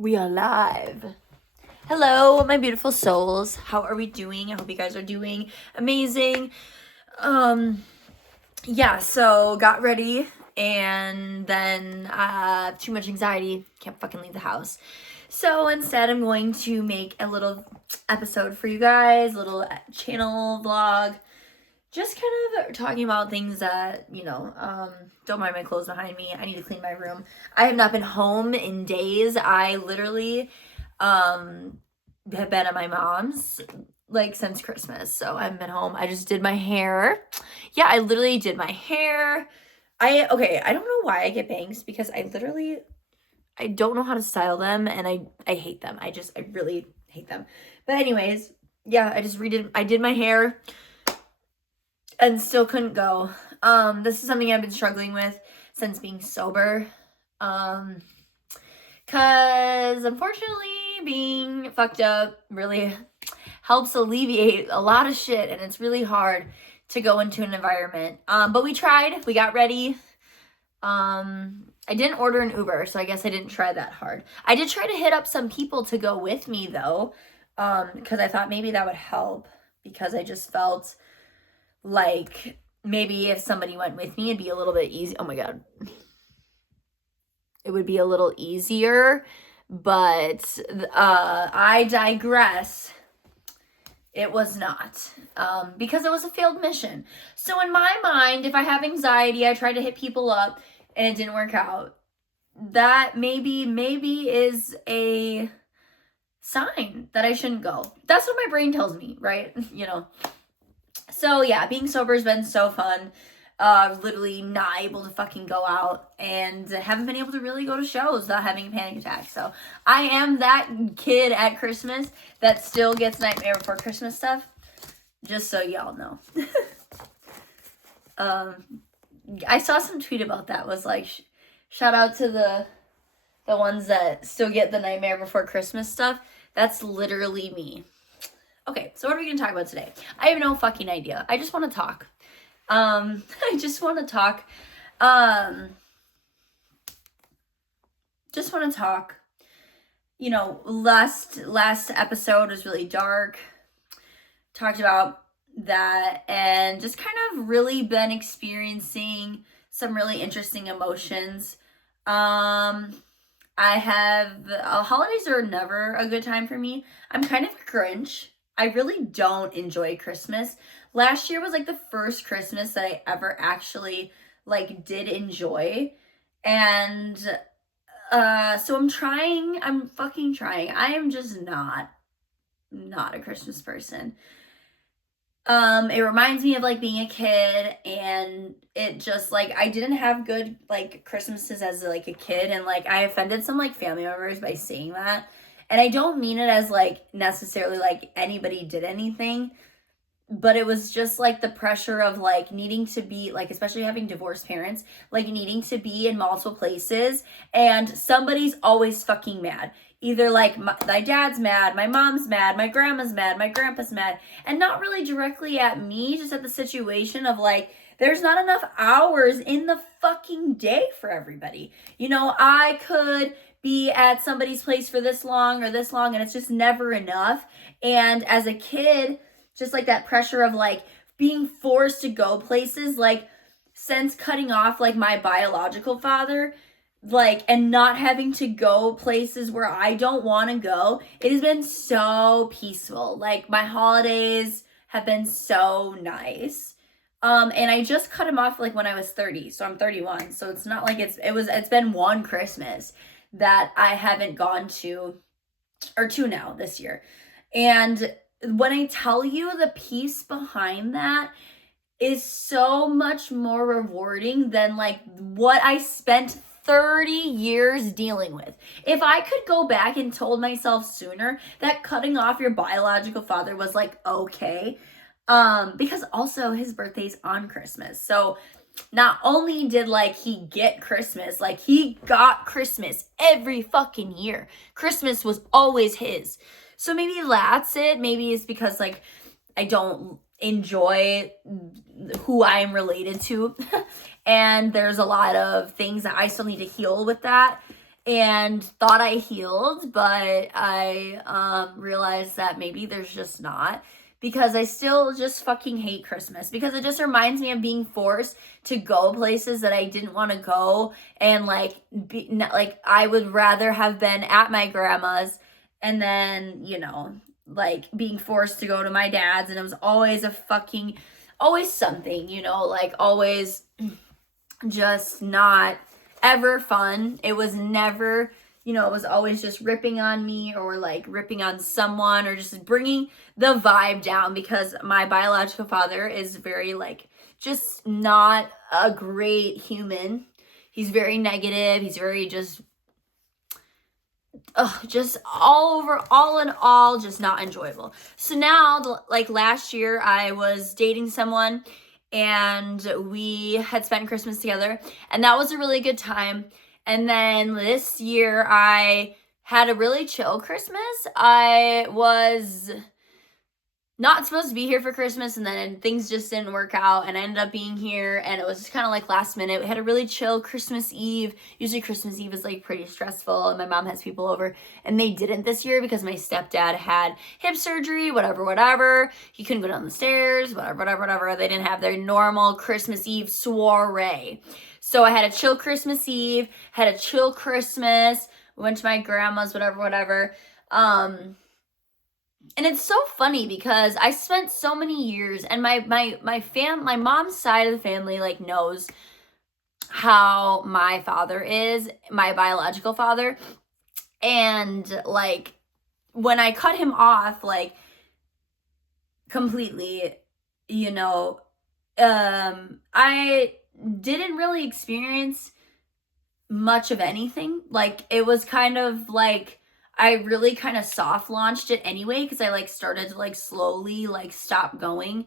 We are live. Hello, my beautiful souls. How are we doing? I hope you guys are doing amazing. Yeah, so got ready and then too much anxiety, can't fucking leave the house. So instead I'm going to make a little episode for you guys, a little channel vlog. Just kind of talking about things that, don't mind my clothes behind me. I need to clean my room. I have not been home in days. I literally have been at my mom's since Christmas. So I haven't been home. I just did my hair. Yeah, I literally did my hair. I don't know why I get bangs because I don't know how to style them and I hate them. I really hate them. But anyways, yeah, I did my hair and still couldn't go. This is something I've been struggling with since being sober. Cause unfortunately being fucked up really helps alleviate a lot of shit, and it's really hard to go into an environment. But we tried, we got ready. I didn't order an Uber, so I guess I didn't try that hard. I did try to hit up some people to go with me though, because I thought maybe that would help, because I just felt like maybe if somebody went with me, it'd be a little bit easy. Oh my God. It would be a little easier, but I digress. It was not, because it was a failed mission. So in my mind, if I have anxiety, I try to hit people up and it didn't work out. That maybe is a sign that I shouldn't go. That's what my brain tells me, right? So yeah, being sober has been so fun. Literally not able to fucking go out and haven't been able to really go to shows without having a panic attack. So I am that kid at Christmas that still gets Nightmare Before Christmas stuff. Just so y'all know. I saw some tweet about that. Was like, shout out to the ones that still get the Nightmare Before Christmas stuff. That's literally me. Okay, so what are we gonna talk about today? I have no fucking idea. I just want to talk. I just want to talk. Last episode was really dark. Talked about that and just kind of really been experiencing some really interesting emotions. Holidays are never a good time for me. I'm kind of a Grinch. I really don't enjoy Christmas. Last year was like the first Christmas that I ever actually did enjoy. And so I'm fucking trying. I am just not a Christmas person. It reminds me of being a kid, and it just I didn't have good Christmases as a kid, and I offended some family members by saying that. And I don't mean it as necessarily anybody did anything, but it was just the pressure of needing to be especially having divorced parents, needing to be in multiple places, and somebody's always fucking mad. Either my dad's mad, my mom's mad, my grandma's mad, my grandpa's mad, and not really directly at me, just at the situation of there's not enough hours in the fucking day for everybody. I could be at somebody's place for this long or this long, and it's just never enough. And as a kid, just that pressure of being forced to go places, since cutting off my biological father, and not having to go places where I don't want to go, it has been so peaceful. My holidays have been so nice. And I just cut him off when I was 30, so I'm 31. So it's not it's been one Christmas that I haven't gone to, or two now this year. And when I tell you, the peace behind that is so much more rewarding than what I spent 30 years dealing with. If I could go back and told myself sooner that cutting off your biological father was okay, because also his birthday's on Christmas. So not only did he get Christmas, he got Christmas every fucking year. Christmas was always his. So maybe that's it. Maybe it's because I don't enjoy who I am related to. And there's a lot of things that I still need to heal with that. and thought I healed, but I realized that maybe there's just not, because I still just fucking hate Christmas, because it just reminds me of being forced to go places that I didn't want to go, and like I would rather have been at my grandma's, and then, you know, like being forced to go to my dad's, and it was always always something, you know, like always just not ever fun. It was never, you know, it was always just ripping on me, or like ripping on someone, or just bringing the vibe down, because my biological father is very like just not a great human. He's very negative. He's very just all in all, just not enjoyable. So now, like last year, I was dating someone, and we had spent Christmas together, and that was a really good time. And then this year, I had a really chill Christmas. I was not supposed to be here for Christmas, and then things just didn't work out, and I ended up being here, and it was just kind of like last minute. We had a really chill Christmas Eve. Usually Christmas Eve is like pretty stressful, and my mom has people over, and they didn't this year because my stepdad had hip surgery, whatever. He couldn't go down the stairs, whatever. They didn't have their normal Christmas Eve soiree. So I had a chill Christmas Eve, had a chill Christmas, went to my grandma's, whatever. And it's so funny because I spent so many years, and my mom's side of the family like knows how my father is, my biological father. And like when I cut him off like completely, you know, I didn't really experience much of anything. Like it was kind of like I really kind of soft launched it anyway, because I like started to like slowly like stop going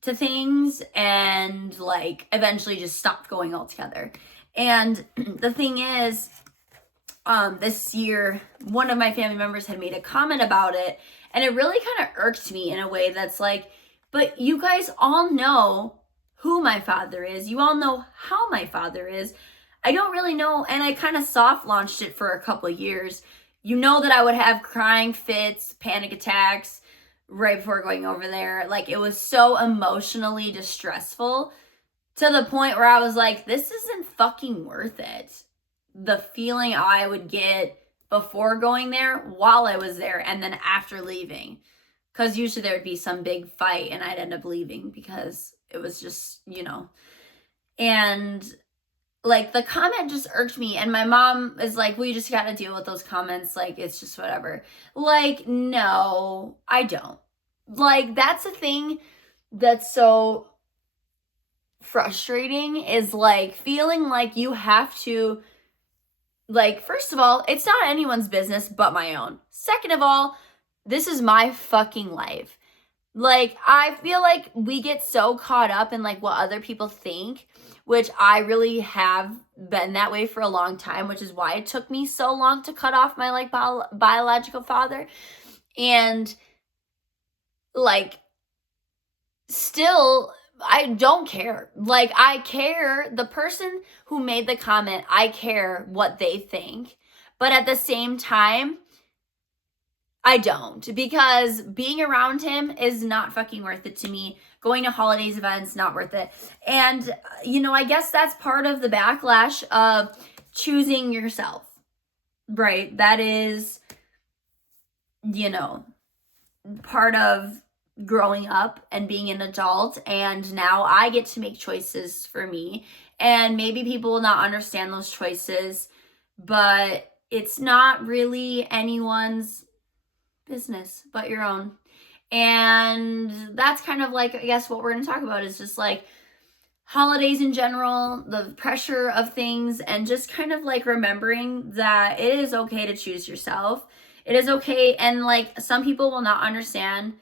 to things, and like eventually just stopped going altogether. And the thing is, this year, one of my family members had made a comment about it, and it really kind of irked me in a way that's like, but you guys all know who my father is. You all know how my father is. I don't really know. And I kind of soft launched it for a couple of years. You know that I would have crying fits, panic attacks right before going over there. Like it was so emotionally distressful, to the point where I was like, this isn't fucking worth it. The feeling I would get before going there, while I was there, and then after leaving. Because usually there would be some big fight and I'd end up leaving because it was just, you know. And like the comment just irked me, and my mom is like, well, you just got to deal with those comments, like it's just whatever. Like, no, I don't. Like that's the thing that's so frustrating, is like feeling like you have to, like, first of all, it's not anyone's business but my own. Second of all, this is my fucking life. Like, I feel like we get so caught up in like what other people think, which I really have been that way for a long time, which is why it took me so long to cut off my like biological father. And like still, I don't care. Like, I care the person who made the comment, I care what they think, but at the same time I don't, because being around him is not fucking worth it to me. Going to holidays events, not worth it. And, you know, I guess that's part of the backlash of choosing yourself, right? That is, you know, part of growing up and being an adult. And now I get to make choices for me. And maybe people will not understand those choices, but it's not really anyone's business but your own. And that's kind of like, I guess what we're going to talk about is just like holidays in general, the pressure of things, and just kind of like remembering that it is okay to choose yourself. It is okay. And like some people will not understand,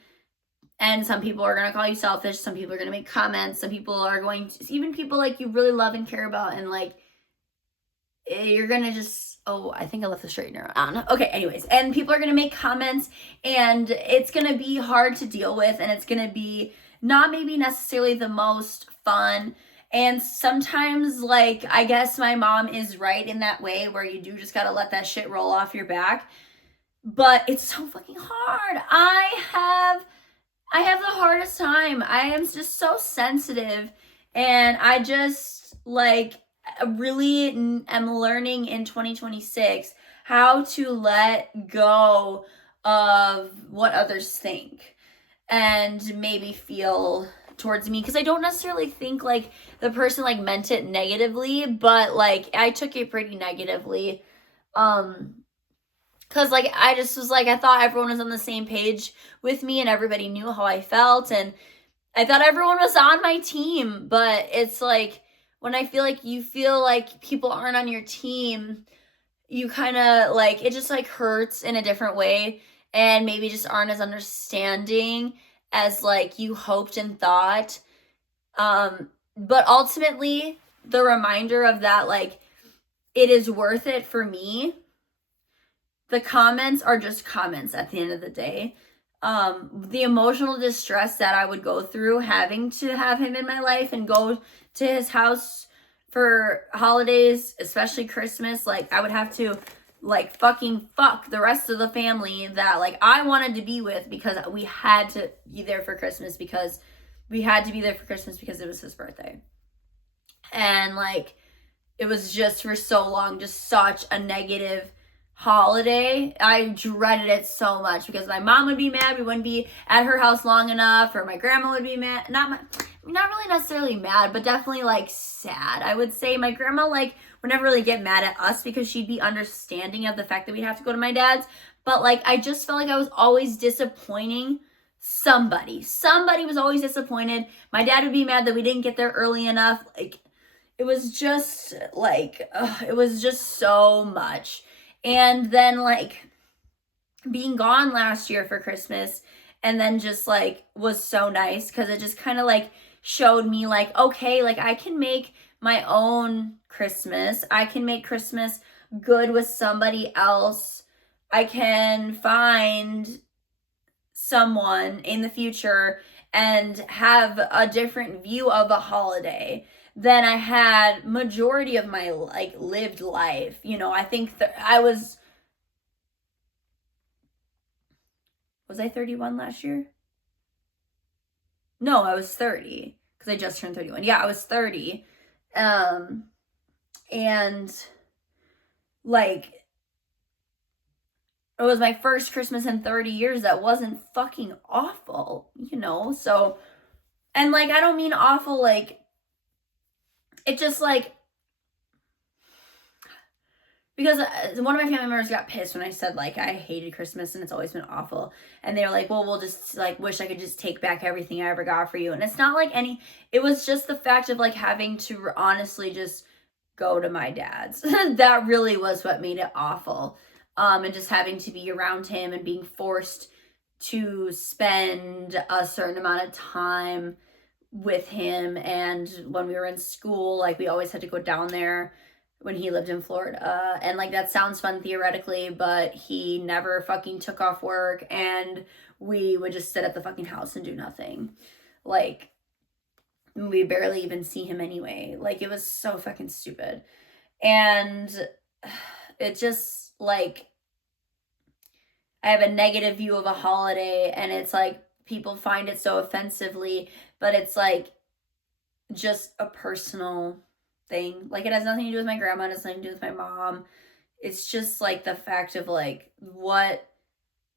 and some people are going to call you selfish. Some people are going to make comments. Some people are going to, even people like you really love and care about, and like you're going to just, oh, I think I left the straightener on. Okay, anyways. And people are going to make comments, and it's going to be hard to deal with, and it's going to be not maybe necessarily the most fun. And sometimes, like, I guess my mom is right in that way where you do just gotta let that shit roll off your back. But it's so fucking hard. I have the hardest time. I am just so sensitive, and I just like really am learning in 2026 how to let go of what others think and maybe feel towards me, because I don't necessarily think like the person like meant it negatively, but like I took it pretty negatively. Cause like I just was like, I thought everyone was on the same page with me and everybody knew how I felt, and I thought everyone was on my team. But it's like when I feel like you feel like people aren't on your team, you kind of like, it just like hurts in a different way, and maybe just aren't as understanding as like you hoped and thought. But ultimately the reminder of that, like, it is worth it for me. The comments are just comments at the end of the day. The emotional distress that I would go through having to have him in my life and go to his house for holidays, especially Christmas, like I would have to like fucking fuck the rest of the family that like I wanted to be with, because we had to be there for Christmas, because it was his birthday. And like it was just for so long just such a negative holiday. I dreaded it so much because my mom would be mad we wouldn't be at her house long enough, or my grandma would be mad. Not really necessarily mad, but definitely like sad. I would say my grandma like would never really get mad at us because she'd be understanding of the fact that we'd have to go to my dad's. But like I just felt like I was always disappointing somebody. Somebody was always disappointed. My dad would be mad that we didn't get there early enough. Like it was just like, it was just so much. And then like being gone last year for Christmas, and then just like was so nice because it just kind of like showed me like, okay, like I can make my own Christmas. I can make Christmas good with somebody else. I can find someone in the future and have a different view of a holiday than I had majority of my like lived life. You know, I think that I was I 31 last year? No, I was 30 because I just turned 31. Yeah, I was 30. And like it was my first Christmas in 30 years that wasn't fucking awful, you know? So, and like I don't mean awful like, it just like, because one of my family members got pissed when I said like I hated Christmas and it's always been awful, and they were like, well, we'll just like wish I could just take back everything I ever got for you. And it's not like it was just the fact of like having to honestly just go to my dad's. That really was what made it awful. And just having to be around him and being forced to spend a certain amount of time with him. And when we were in school, like we always had to go down there when he lived in Florida. And like that sounds fun theoretically, but he never fucking took off work, and we would just sit at the fucking house and do nothing. Like we barely even see him anyway. Like it was so fucking stupid. And it just like, I have a negative view of a holiday, and it's like people find it so offensively, but it's like just a personal thing. Like it has nothing to do with my grandma, it has nothing to do with my mom. It's just like the fact of like what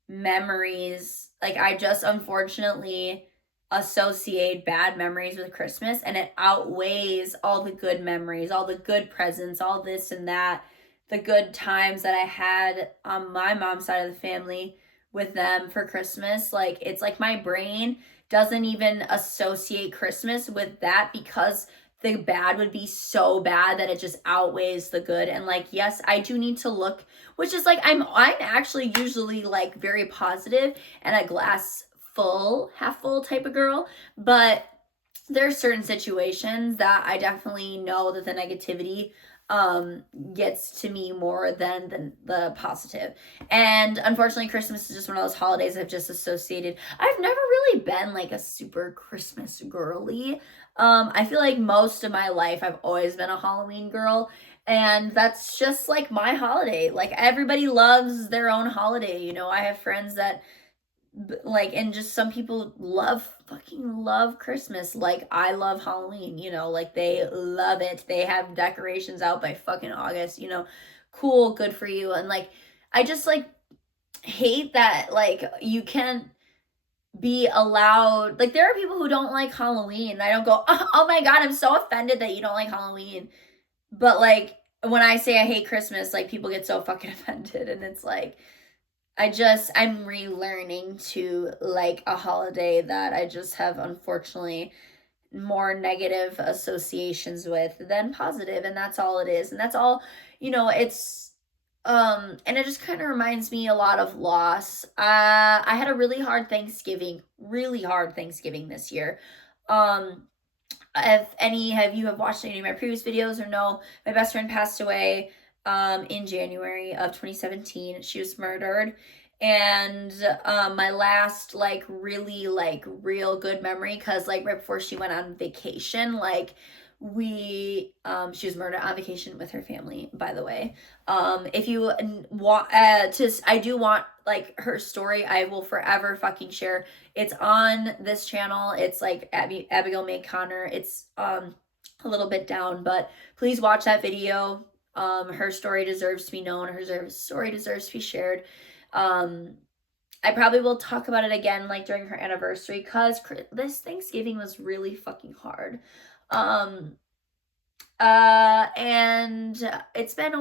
memories, like I just unfortunately associate bad memories with Christmas, and it outweighs all the good memories, all the good presents, all this and that, the good times that I had on my mom's side of the family with them for Christmas. Like it's like my brain doesn't even associate Christmas with that, because the bad would be so bad that it just outweighs the good. And like, yes, I do need to look, which is like, I'm actually usually like very positive and a glass full, half full type of girl, but there's certain situations that I definitely know that the negativity gets to me more than the positive. And unfortunately, Christmas is just one of those holidays I've just associated. I've never really been like a super Christmas girly. I feel like most of my life I've always been a Halloween girl, and that's just like my holiday. Like everybody loves their own holiday. You know, I have friends that like, and just some people fucking love Christmas like I love Halloween, you know, like they love it. They have decorations out by fucking August, you know. Cool, good for you. And like I just like hate that like you can't be allowed, like there are people who don't like Halloween. I don't go, oh my god, I'm so offended that you don't like Halloween. But like when I say I hate Christmas, like people get so fucking offended, and it's like I'm relearning to like a holiday that I just have unfortunately more negative associations with than positive, and that's all it is. And that's all, you know, it's and it just kind of reminds me a lot of loss. I had a really hard Thanksgiving this year. Um if any of you have watched any of my previous videos or know, my best friend passed away in January of 2017. She was murdered. And my last like really like real good memory, because like right before she went on vacation, like she was murdered on vacation with her family, by the way. If you want I do want like her story, I will forever fucking share. It's on this channel. It's like Abigail May Connor. It's a little bit down, but please watch that video. Her story deserves to be known. Her story deserves to be shared. I probably will talk about it again like during her anniversary, because this Thanksgiving was really fucking hard. And it's been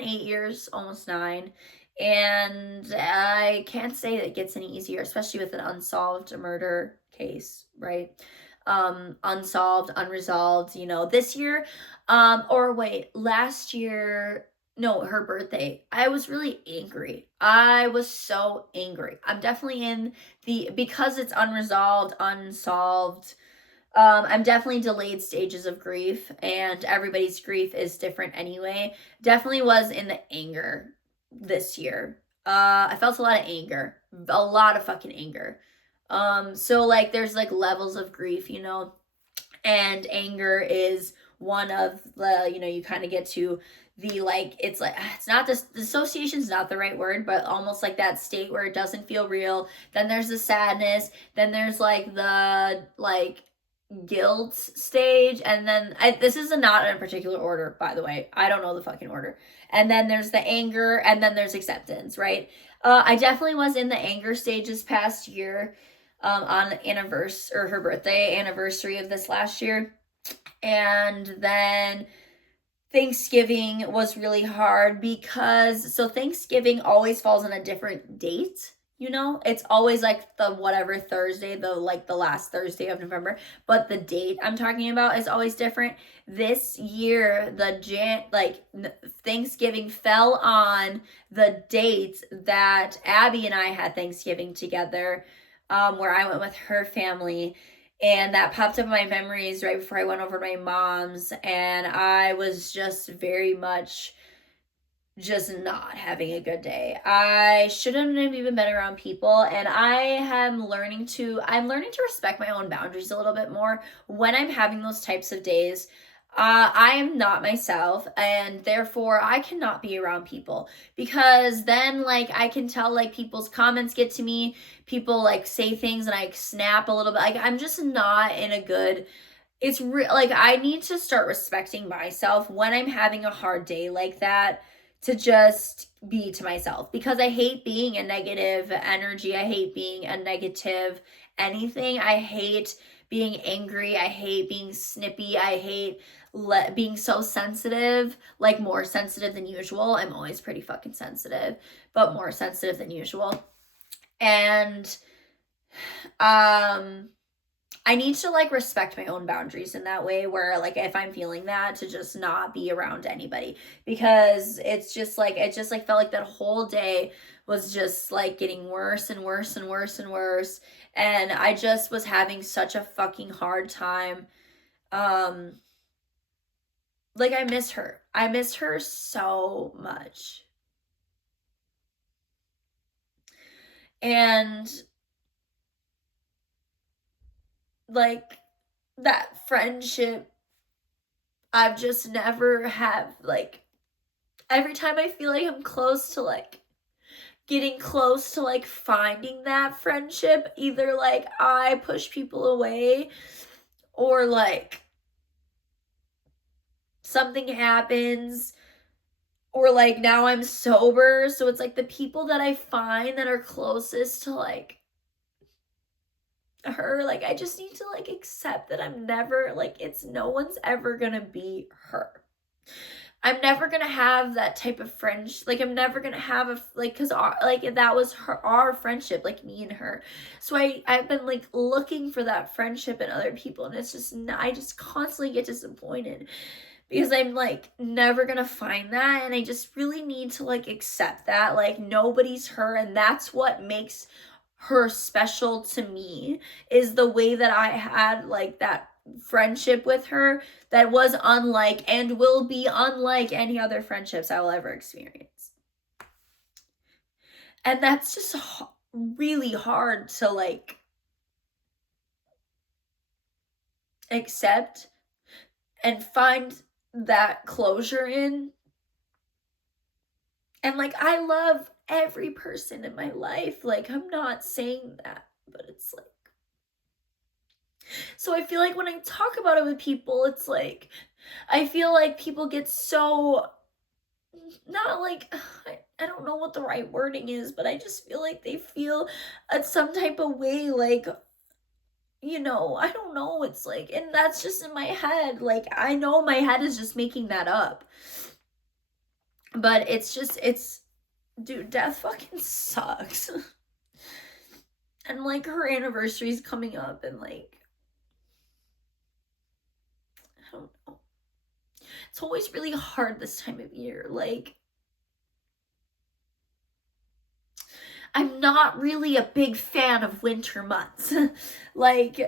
8 years, almost 9. And I can't say that it gets any easier, especially with an unsolved murder case, right? Unsolved, unresolved, you know, this year, last year, no, her birthday, I was really angry. I was so angry. I'm definitely because it's unresolved, unsolved, I'm definitely delayed stages of grief, and everybody's grief is different anyway. Definitely was in the anger this year. I felt a lot of anger, a lot of fucking anger. So like there's like levels of grief, you know, and anger is one of the, you know, you kind of get to the like, it's like, it's not this, dissociation is not the right word, but almost like that state where it doesn't feel real. Then there's the sadness, then there's like the like guilt stage, and then this is not in a particular order, by the way, I don't know the fucking order. And then there's the anger, and then there's acceptance, right? I definitely was in the anger stage this past year, on anniversary, or her birthday anniversary of this last year. And then Thanksgiving was really hard, because Thanksgiving always falls on a different date. You know, it's always like the whatever Thursday, the last Thursday of November, but the date I'm talking about is always different. This year, Thanksgiving fell on the date that Abby and I had Thanksgiving together, where I went with her family. And that popped up in my memories right before I went over to my mom's, and I was just very much just not having a good day. I shouldn't have even been around people, and I'm learning to respect my own boundaries a little bit more when I'm having those types of days. I am not myself, and therefore I cannot be around people, because then like I can tell like people's comments get to me, people like say things and I snap a little bit. Like I'm just not in a good, like I need to start respecting myself when I'm having a hard day like that, to just be to myself, because I hate being a negative energy. I hate being a negative anything. I hate being angry. I hate being snippy. I hate being so sensitive, like more sensitive than usual. I'm always pretty fucking sensitive, but more sensitive than usual. And I need to like respect my own boundaries in that way, where like if I'm feeling that, to just not be around anybody, because it just like felt like that whole day was just like getting worse and worse and worse and worse, and I just was having such a fucking hard time like, I miss her. I miss her so much. And like, that friendship, I've just never have, like, every time I feel like I'm close to, like, getting close to, like, finding that friendship, either, like, I push people away, or, like, something happens, or, like, now I'm sober, so it's, like, the people that I find that are closest to, like, her, like, I just need to, like, accept that I'm never, like, it's no one's ever gonna be her. I'm never gonna have that type of friendship. Like, I'm never gonna have a, like, cause like, that was our friendship, like, me and her. So I've been, like, looking for that friendship in other people, and it's just I just constantly get disappointed because I'm, like, never gonna find that, and I just really need to, like, accept that, like, nobody's her, and that's what makes her special to me, is the way that I had, like, that friendship with her that was unlike and will be unlike any other friendships I will ever experience. And that's just really hard to, like, accept and find that closure in. And, like, I love every person in my life. Like, I'm not saying that, but it's like, so I feel like when I talk about it with people, it's like, I feel like people get so, not like, I don't know what the right wording is, but I just feel like they feel some type of way, like, you know, I don't know, it's like, and that's just in my head, like, I know my head is just making that up, but it's just, it's, dude, death fucking sucks. And, like, her anniversary's coming up, and, like, I don't know, it's always really hard this time of year. Like, I'm not really a big fan of winter months. Like,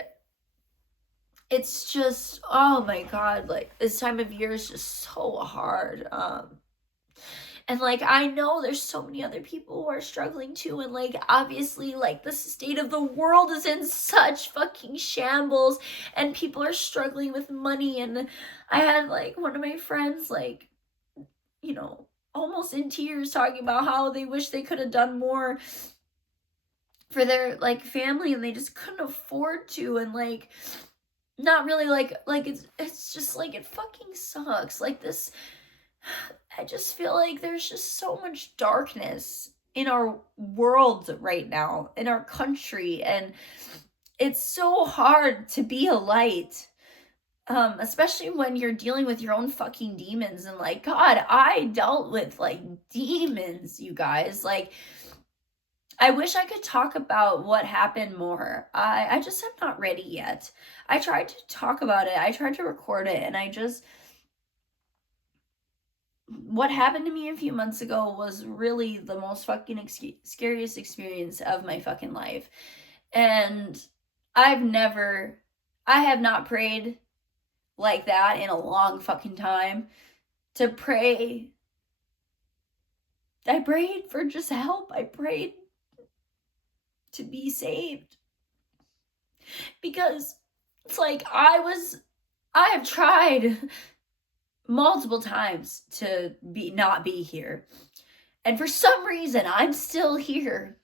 it's just, oh my god, like, this time of year is just so hard. And, like, I know there's so many other people who are struggling too, and, like, obviously, like, the state of the world is in such fucking shambles, and people are struggling with money. And I had, like, one of my friends, like, you know, almost in tears, talking about how they wish they could have done more for their, like, family, and they just couldn't afford to. And, like, not really, like, it's just, like, it fucking sucks. Like, this, I just feel like there's just so much darkness in our world right now, in our country, and it's so hard to be a light. Especially when you're dealing with your own fucking demons. And, like, god, I dealt with, like, demons, you guys. Like, I wish I could talk about what happened more. I just am not ready yet. I tried to talk about it, I tried to record it, and I just, what happened to me a few months ago was really the most fucking scariest experience of my fucking life. And I have not prayed like that in a long fucking time. To pray, I prayed for just help. I prayed to be saved, because it's like, I have tried multiple times to not be here, and for some reason I'm still here.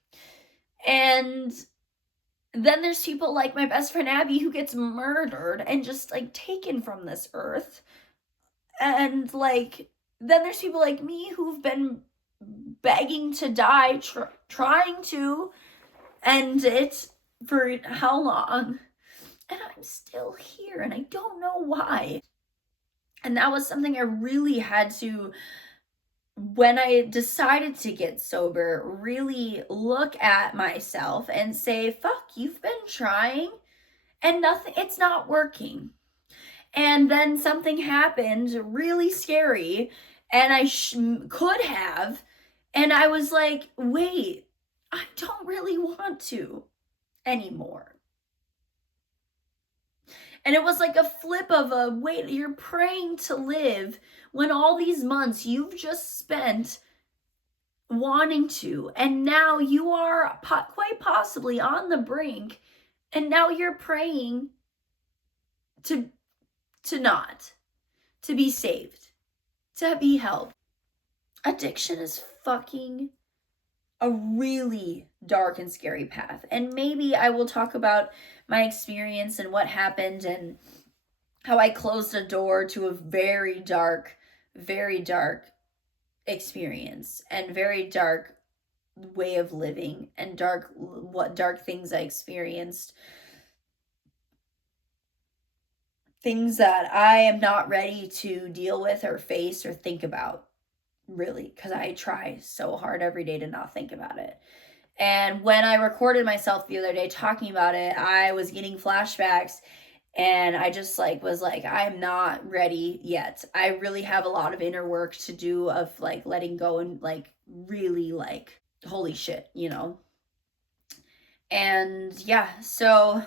And then there's people like my best friend Abby, who gets murdered and just, like, taken from this earth. And, like, then there's people like me who've been begging to die, trying to end it for how long, and I'm still here, and I don't know why. And that was something I really had to, when I decided to get sober, really look at myself and say, fuck, you've been trying and nothing, it's not working. And then something happened really scary, and I could have, and I was like, wait, I don't really want to anymore. And it was like a flip of a, wait, you're praying to live when all these months you've just spent wanting to, and now you are quite possibly on the brink, and now you're praying to not, to be saved, to be helped. Addiction is fucking a really dark and scary path. And maybe I will talk about my experience and what happened and how I closed a door to a very dark experience and very dark way of living, and what dark things I experienced. Things that I am not ready to deal with or face or think about, really, because I try so hard every day to not think about it. And when I recorded myself the other day talking about it, I was getting flashbacks, and I just was like, I'm not ready yet. I really have a lot of inner work to do of letting go and really holy shit, And yeah, so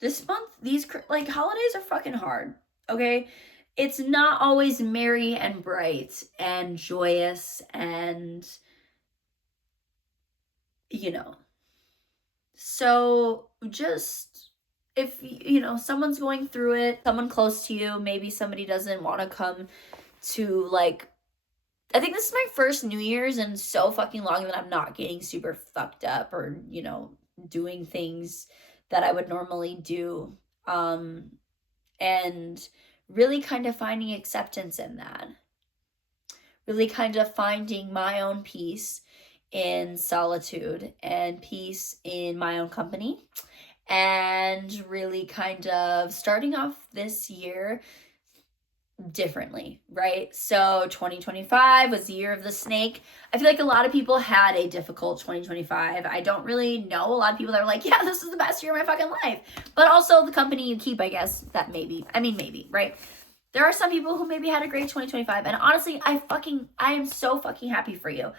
this month, these holidays are fucking hard, okay? It's not always merry and bright and joyous and, So just, if, someone's going through it, someone close to you, maybe somebody doesn't want to come to, I think this is my first New Year's in so fucking long that I'm not getting super fucked up or, doing things that I would normally do. And really kind of finding acceptance in that. Really kind of finding my own peace in solitude and peace in my own company. And really kind of starting off this year differently, right? So 2025 was the year of the snake. I feel like a lot of people had a difficult 2025. I don't really know a lot of people that were like, yeah, this is the best year of my fucking life. But also the company you keep, I guess, that maybe, right? There are some people who maybe had a great 2025, and honestly, I am so fucking happy for you.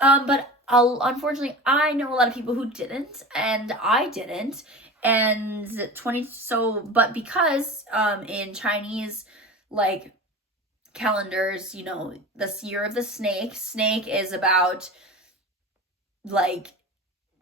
But unfortunately, I know a lot of people who didn't, and I didn't. And but because in Chinese calendars, this year of the snake is about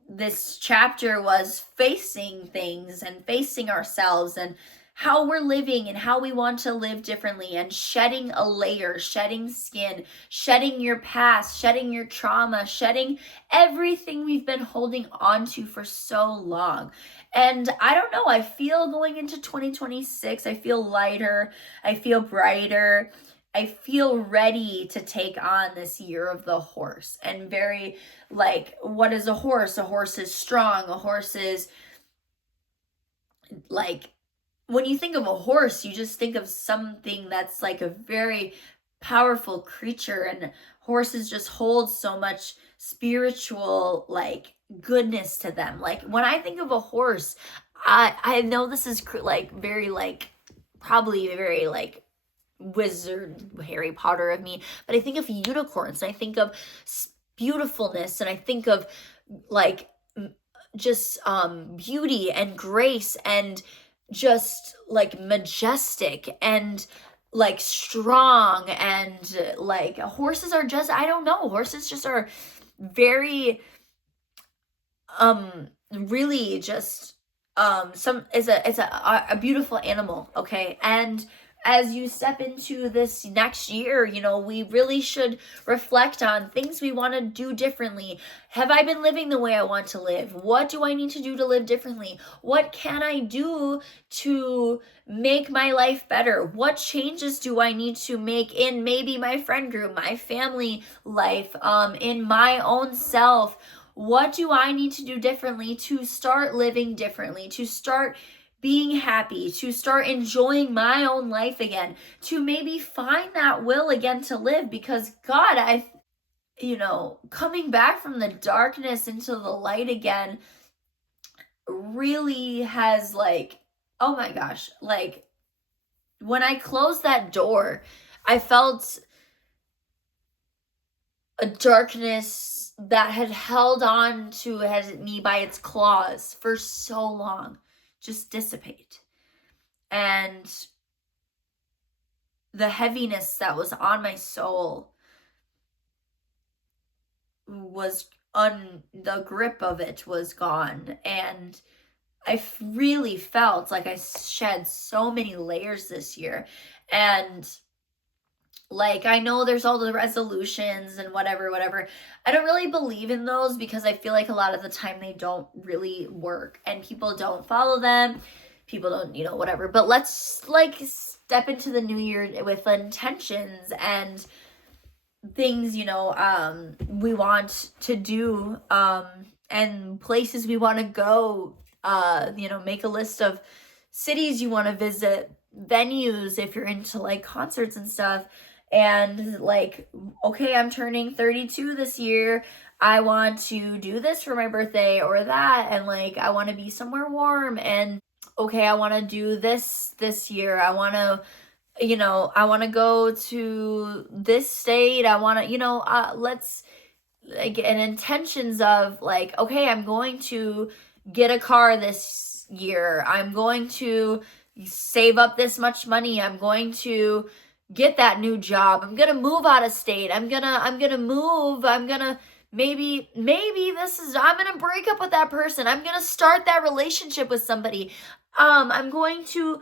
this chapter was facing things and facing ourselves and how we're living and how we want to live differently, and shedding a layer, shedding skin, shedding your past, shedding your trauma, shedding everything we've been holding on to for so long. And I don't know, I feel going into 2026, I feel lighter, I feel brighter, I feel ready to take on this year of the horse. And very what is a horse? A horse is strong, a horse is when you think of a horse, you just think of something that's a very powerful creature, and horses just hold so much spiritual goodness to them. When I think of a horse, I know this is very probably very wizard Harry Potter of me, but I think of unicorns, and I think of beautifulness, and I think of just beauty and grace and just majestic and strong, and horses are just, I don't know, horses just are very really just it's a beautiful animal, okay? And as you step into this next year, we really should reflect on things we want to do differently. Have I been living the way I want to live? What do I need to do to live differently? What can I do to make my life better? What changes do I need to make in maybe my friend group, my family life, in my own self? What do I need to do differently to start living differently, to start being happy, to start enjoying my own life again, to maybe find that will again to live? Because God, coming back from the darkness into the light again really has oh my gosh, when I closed that door, I felt a darkness that had held on to me by its claws for so long just dissipate. And the heaviness that was on my soul was the grip of it was gone. And I really felt like I shed so many layers this year. And like, I know there's all the resolutions and whatever. I don't really believe in those because I feel like a lot of the time they don't really work and people don't follow them. People don't, whatever. But let's like step into the new year with intentions and things, we want to do, and places we want to go. Make a list of cities you want to visit, venues if you're into like concerts and stuff. And like, okay, I'm turning 32 this year. I want to do this for my birthday or that. And like, I want to be somewhere warm. And okay, I want to do this year. I want to, I want to go to this state. I want to, let's like, and intentions of like, okay, I'm going to get a car this year. I'm going to save up this much money. I'm going to get that new job. I'm going to move out of state. I'm going to move. I'm going to maybe I'm going to break up with that person. I'm going to start that relationship with somebody. I'm going to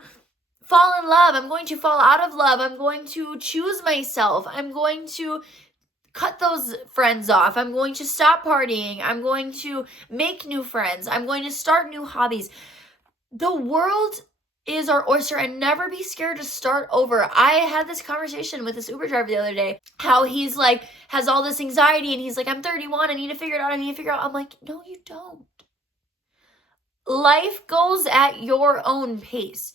fall in love. I'm going to fall out of love. I'm going to choose myself. I'm going to cut those friends off. I'm going to stop partying. I'm going to make new friends. I'm going to start new hobbies. The world is our oyster, and never be scared to start over. I had this conversation with this Uber driver the other day, how he's like, has all this anxiety, and he's like, I'm 31, I need to figure it out, I'm like, no, you don't. Life goes at your own pace.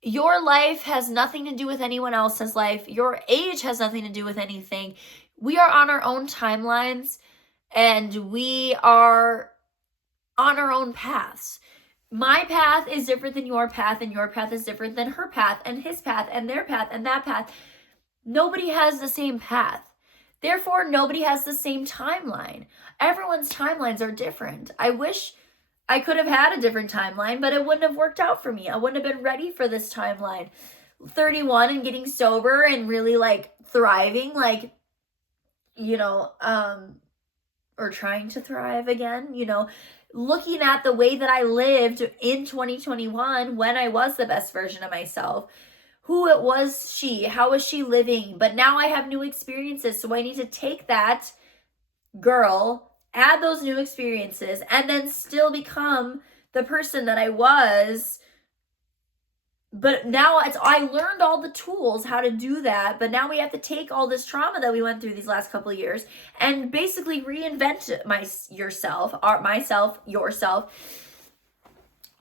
Your life has nothing to do with anyone else's life. Your age has nothing to do with anything. We are on our own timelines, and we are on our own paths. My path is different than your path, and your path is different than her path, and his path, and their path, and that path. Nobody has the same path. Therefore, nobody has the same timeline. Everyone's timelines are different. I wish I could have had a different timeline, but it wouldn't have worked out for me. I wouldn't have been ready for this timeline. 31 and getting sober and really like thriving, like, or trying to thrive again, looking at the way that I lived in 2021 when I was the best version of myself. Who it was she? How was she living? But now I have new experiences, so I need to take that girl, add those new experiences, and then still become the person that I was. But now I learned all the tools how to do that, but now we have to take all this trauma that we went through these last couple of years and basically reinvent yourself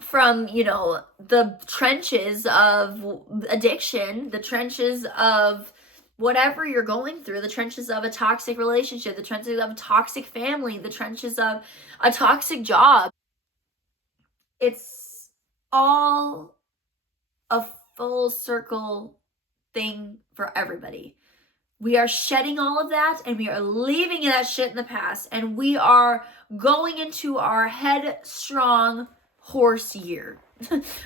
from, the trenches of addiction, the trenches of whatever you're going through, the trenches of a toxic relationship, the trenches of a toxic family, the trenches of a toxic job. It's all a full circle thing for everybody. We are shedding all of that, and we are leaving that shit in the past, and we are going into our headstrong horse year.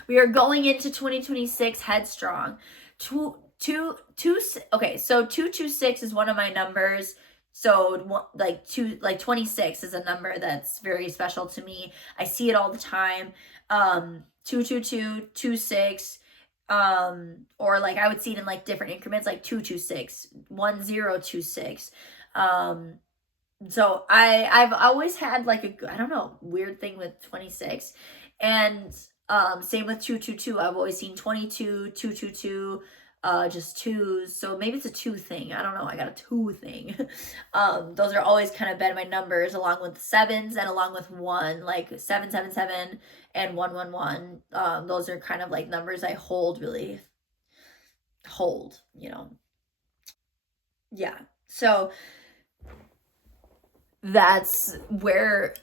We are going into 2026 headstrong. So 226 is one of my numbers. So like 26 is a number that's very special to me. I see it all the time. 222, 26, or like I would see it in like different increments, like 226, 1026. So I've always had like I don't know, weird thing with 26. And same with 222. I've always seen 22, 222, just twos. So maybe it's a two thing. I don't know. I got a two thing. Those are always kind of been my numbers, along with sevens and along with one, like 777 and 111. Those are kind of like numbers I really hold, Yeah. So that's where,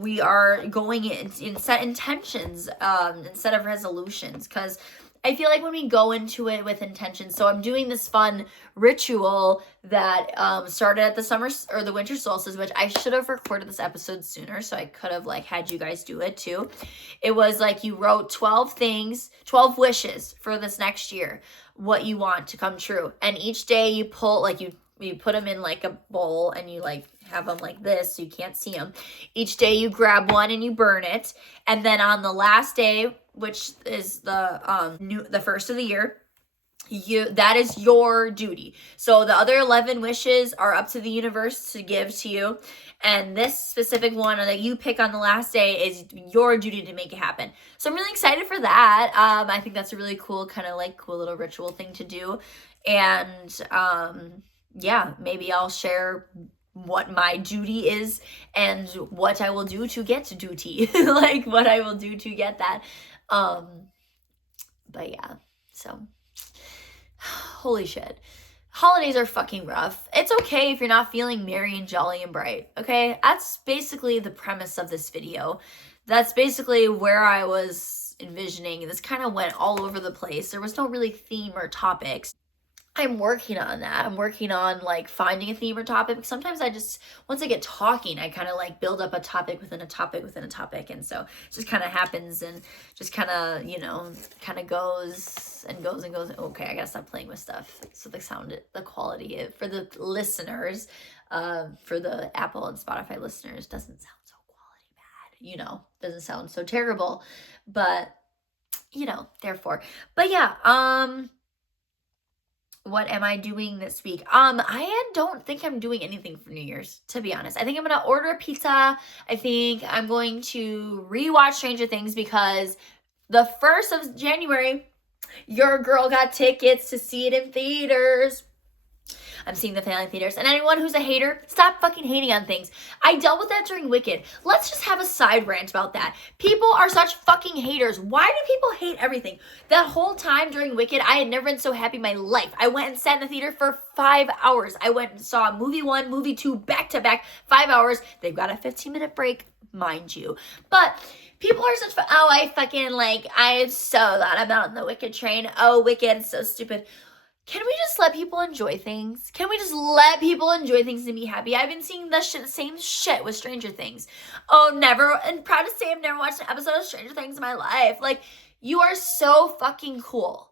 we are going in set intentions, instead of resolutions, because I feel like when we go into it with intention, so I'm doing this fun ritual that started at the summer or the winter solstice, which I should have recorded this episode sooner, so I could have like had you guys do it too. It was like you wrote 12 things, 12 wishes for this next year, what you want to come true. And each day you pull, like you put them in like a bowl and you like have them like this so you can't see them. Each day you grab one and you burn it. And then on the last day, which is the first of the year, that is your duty. So the other 11 wishes are up to the universe to give to you. And this specific one that you pick on the last day is your duty to make it happen. So I'm really excited for that. I think that's a really cool, kind of like cool little ritual thing to do. And yeah, maybe I'll share what my duty is and what I will do to get to duty. Like what I will do to get that. But yeah, so holy shit. Holidays are fucking rough. It's okay if you're not feeling merry and jolly and bright, okay? That's basically the premise of this video. That's basically where I was envisioning. This kind of went all over the place. There was no really theme or topics. I'm working on that. I'm working on like finding a theme or topic. Sometimes I just, once I get talking, I kind of like build up a topic within a topic within a topic. And so it just kind of happens and just kind of, you know, kind of goes and goes and goes. Okay, I gotta stop playing with stuff. So the quality for the listeners, for the Apple and Spotify listeners doesn't sound so quality bad, you know, doesn't sound so terrible, but you know, therefore, but yeah, what am I doing this week? I don't think I'm doing anything for New Year's, to be honest. I think I'm going to order a pizza. I think I'm going to rewatch Stranger Things because the 1st of January, your girl got tickets to see it in theaters. I'm seeing the family theaters. And anyone who's a hater, stop fucking hating on things. I dealt with that during Wicked. Let's just have a side rant about that. People are such fucking haters. Why do people hate everything? That whole time during Wicked, I had never been so happy in my life. I went and sat in the theater for 5 hours. I went and saw movie 1, movie 2, back to back, 5 hours. They've got a 15-minute break, mind you. But people are such, I'm so glad I'm not on the Wicked train. Oh, Wicked, it's so stupid. Can we just let people enjoy things? Can we just let people enjoy things and be happy? I've been seeing the same shit with Stranger Things. Oh, and proud to say I've never watched an episode of Stranger Things in my life. Like, you are so fucking cool.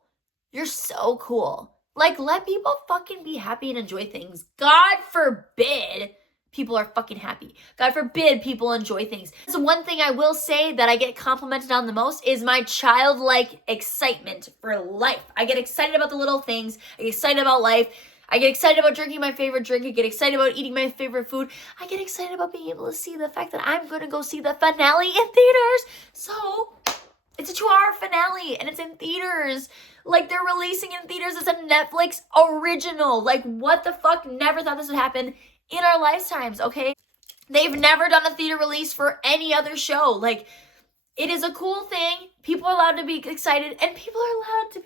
You're so cool. Like, let people fucking be happy and enjoy things. God forbid people are fucking happy. God forbid people enjoy things. So one thing I will say that I get complimented on the most is my childlike excitement for life. I get excited about the little things. I get excited about life. I get excited about drinking my favorite drink. I get excited about eating my favorite food. I get excited about being able to see the fact that I'm going to go see the finale in theaters. So it's a 2-hour finale and it's in theaters. Like, they're releasing it in theaters. It's a Netflix original. Like, what the fuck? Never thought this would happen in our lifetimes, okay? They've never done a theater release for any other show. Like, it is a cool thing. People are allowed to be excited, and people are allowed to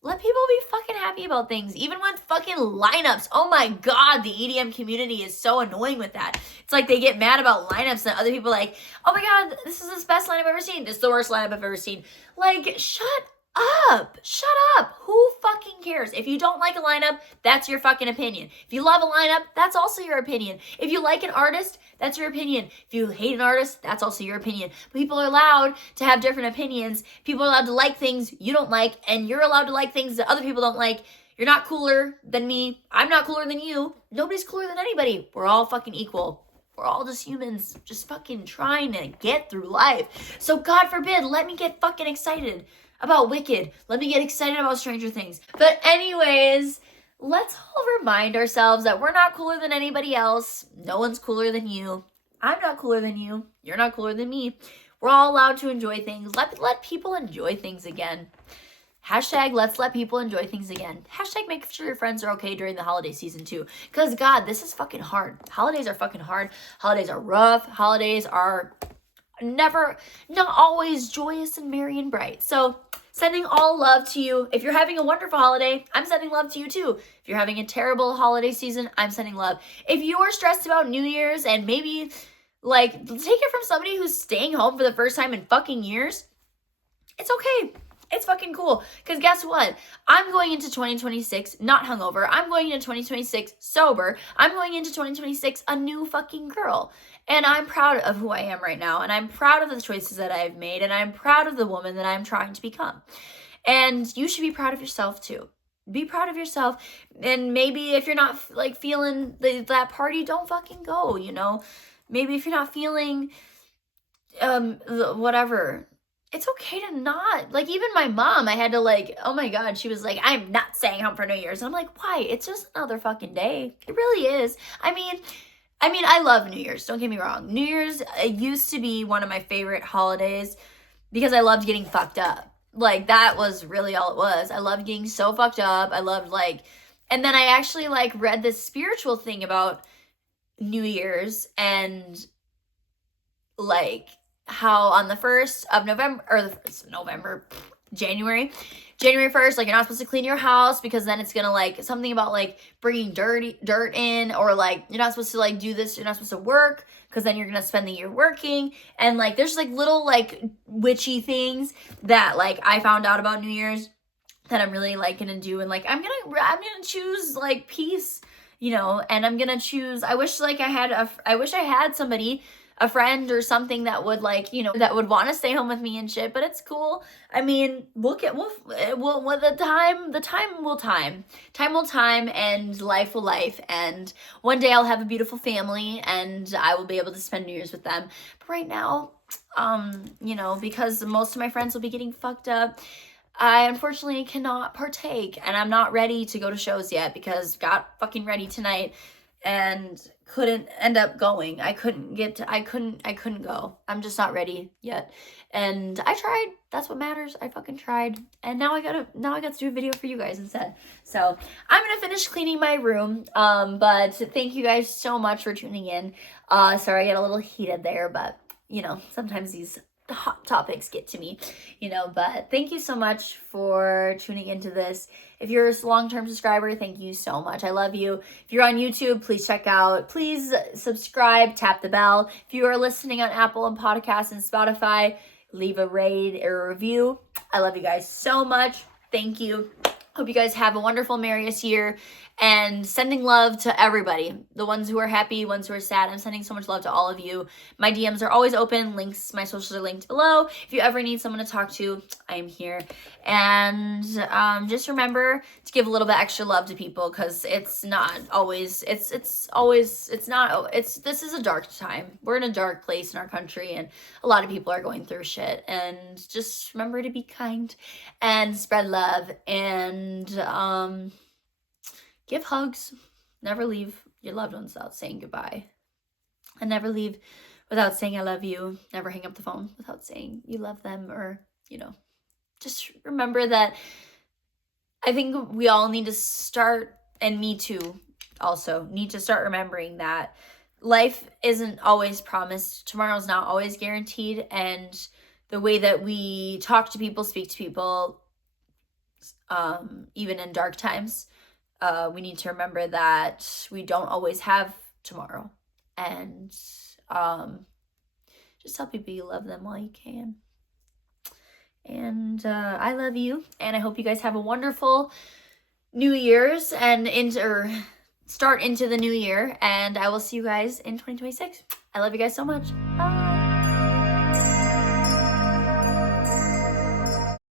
let people be fucking happy about things, even with fucking lineups. Oh my God, the EDM community is so annoying with that. It's like they get mad about lineups and other people are like, oh my God, this is the best lineup I've ever seen. This is the worst lineup I've ever seen. Like, shut up. Shut up. Who fucking cares? If you don't like a lineup, that's your fucking opinion. If you love a lineup, that's also your opinion. If you like an artist, that's your opinion. If you hate an artist, that's also your opinion. But people are allowed to have different opinions. People are allowed to like things you don't like, and you're allowed to like things that other people don't like. You're not cooler than me. I'm not cooler than you. Nobody's cooler than anybody. We're all fucking equal. We're all just humans, just fucking trying to get through life. So God forbid, let me get fucking excited about Wicked. Let me get excited about Stranger Things. But anyways, let's all remind ourselves that we're not cooler than anybody else. No one's cooler than you. I'm not cooler than you. You're not cooler than me. We're all allowed to enjoy things. Let people enjoy things again. Hashtag let's let people enjoy things again. Hashtag make sure your friends are okay during the holiday season too. Because God, this is fucking hard. Holidays are fucking hard. Holidays are rough. Holidays are not always joyous and merry and bright. So sending all love to you. If you're having a wonderful holiday, I'm sending love to you too. If you're having a terrible holiday season, I'm sending love. If you are stressed about New Year's and maybe like take it from somebody who's staying home for the first time in fucking years, it's okay. It's fucking cool. Because guess what? I'm going into 2026 not hungover. I'm going into 2026 sober. I'm going into 2026 a new fucking girl. And I'm proud of who I am right now. And I'm proud of the choices that I've made. And I'm proud of the woman that I'm trying to become. And you should be proud of yourself too. Be proud of yourself. And maybe if you're not like feeling that party, don't fucking go, you know? Maybe if you're not feeling whatever, it's okay to not. Like, even my mom, I had to like, oh my God, she was like, I'm not staying home for New Year's. And I'm like, why? It's just another fucking day. It really is. I mean, I love New Year's. Don't get me wrong. New Year's used to be one of my favorite holidays because I loved getting fucked up. Like, that was really all it was. I loved getting so fucked up. I loved like, and then I actually like read this spiritual thing about New Year's and like how on the 1st of November, or January 1st, like, you're not supposed to clean your house because then it's gonna like something about like bringing dirt in, or like you're not supposed to like do this, you're not supposed to work because then you're gonna spend the year working. And like there's like little like witchy things that like I found out about New Year's that I'm really like gonna do. And like I'm gonna choose like peace, you know, and I'm gonna choose, I wish I had somebody, a friend or something that would like, you know, that would want to stay home with me and shit. But it's cool. I mean, the time will time, and life will life. And one day I'll have a beautiful family and I will be able to spend New Year's with them. But right now, you know, because most of my friends will be getting fucked up, I unfortunately cannot partake, and I'm not ready to go to shows yet because got fucking ready tonight and couldn't end up going. I couldn't go. I'm just not ready yet. And I tried. That's what matters. I fucking tried. And now I got to do a video for you guys instead. So I'm going to finish cleaning my room. But thank you guys so much for tuning in. Sorry, I got a little heated there, but you know, sometimes these hot topics get to me, you know. But thank you so much for tuning into this. If you're a long-term subscriber, thank you so much. I love you. If you're on YouTube, please subscribe, tap the bell. If you are listening on Apple and Podcasts and Spotify, leave a rate or a review. I love you guys so much. Thank you. Hope you guys have a wonderful, merriest year, and sending love to everybody. The ones who are happy, ones who are sad. I'm sending so much love to all of you. My DMs are always open. Links, my socials are linked below. If you ever need someone to talk to, I am here. And just remember to give a little bit extra love to people, because it's not always, this is a dark time. We're in a dark place in our country, and a lot of people are going through shit. And just remember to be kind and spread love, and give hugs. Never leave your loved ones without saying goodbye. And never leave without saying I love you. Never hang up the phone without saying you love them, or, you know, just remember that I think we all need to start, and me too, also need to start remembering that life isn't always promised. Tomorrow's not always guaranteed. And the way that we talk to people, speak to people, even in dark times, we need to remember that we don't always have tomorrow. And just tell people you love them while you can. And I love you, and I hope you guys have a wonderful New Year's and start into the new year. And I will see you guys in 2026. I love you guys so much. Bye.